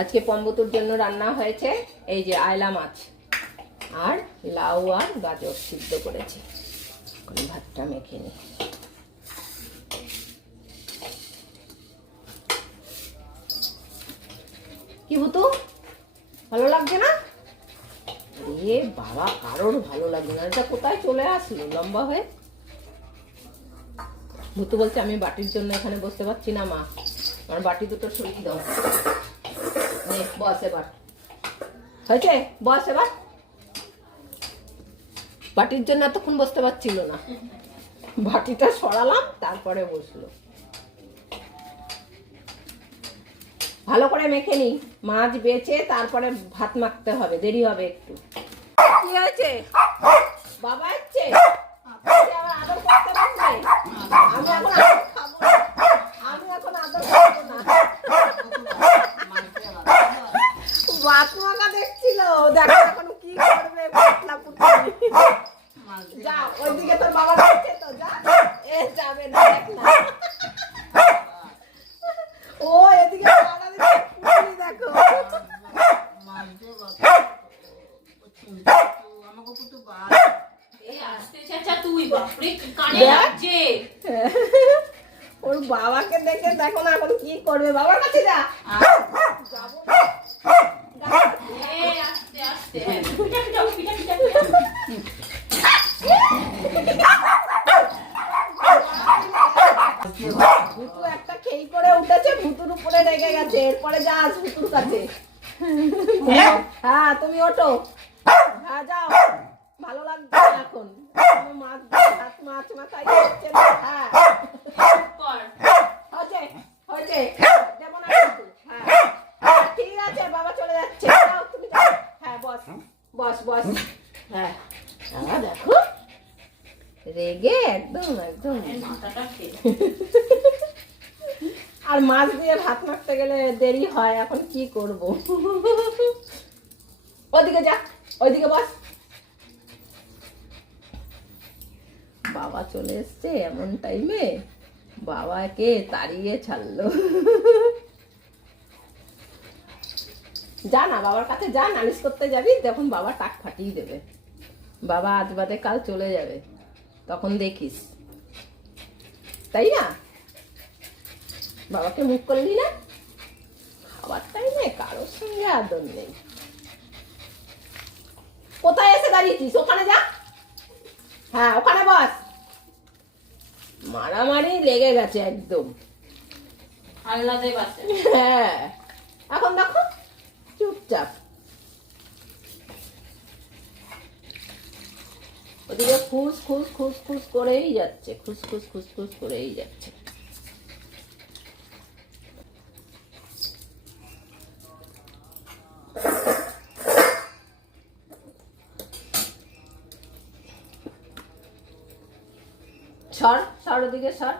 আজকে পম্বতুর জন্য রান্না হয়েছে এই যে আয়লা মাছ আর লাউ আর গাজর সিদ্ধ করেছি। ভাতটা মেখে নিই। কি বুতু ভালো লাগছে না? এ বাবা, কারোর ভালো লাগছে না। এটা কোথায় চলে আসলো লম্বা হয়ে? ভুতু বলছে আমি বাটির জন্য এখানে বসতে পারছি না মা, আমার বাটি দুটো সরিয়ে দাও। বস এবার, হয়েছে, বস এবার। বাটির জন্য এতক্ষণ বসতে পারছিল না, বাটিটা সরালাম তারপরে বসলো। ভালো করে মেখে নি, মাছ বেচে তারপরে ভাত মাখতে হবে, দেরি হবে একটু। কি হয়েছে? বাবা এসছে, আবার আদর করতে পারবে? আমি এখন আদর খাবো না, আমি এখন আদর খাবো না। ভাত মাখা দেখছিল, দেখো এখন কি করবে। পাতলা পুটলি যা, ওইদিকে তোর বাবা দেখছে তো, যা। এ যাবে না, দেখ না। ও এদিকে পুটলি দেখো। ওর বাবাকে দেখে দেখো না এখন কি করবে। বাবার কাছে যা। ভুতু একটা খেই করে উঠেছে, ভুতুর উপরে রেগে গেছে। এরপরে যাস ভুতুর কাছে। হ্যাঁ তুমি ওঠো, হ্যাঁ যাও। ভালো লাগবে এখন, মাছ মাছ মাথায় হচ্ছে না। হ্যাঁ হচ্ছে যেমন হ্যাঁ ঠিক আছে, বাবা চলে যাচ্ছে। যাও তুমি যাও। হ্যাঁ বস বস বস। হ্যাঁ দেখো রেগে একদম একদম। আর মাছ দিয়ে ভাত মাখতে গেলে দেরি হয়, এখন কি করব। ওদিকে যা, ওইদিকে বস। বাবা চলে এসছে এমন টাইমে, বাবাকে তাড়িয়ে ছাড়লো। যা না, বাবার কাছে যা, নালিশ করতে যাবি তখন বাবা টাক ফাটিয়ে দেবে। বাবা আজ বাদে কাল চলে যাবে, তখন দেখিস, তাই না? বাবাকে মুখ করলি না, খাবার টাইমে কারোর সঙ্গে আদর নেই। কোথায় এসে দাঁড়িয়েছিস? ওখানে যা। হ্যাঁ ওখানে বস। মারামারি লেগে গেছে একদম। হ্যাঁ এখন দেখো চুপচাপ। ওদিকে খুস খুস খুস খুস করেই যাচ্ছে, খুস খুস খুস খুস করেই যাচ্ছে। সর সর, ওদিকে সর।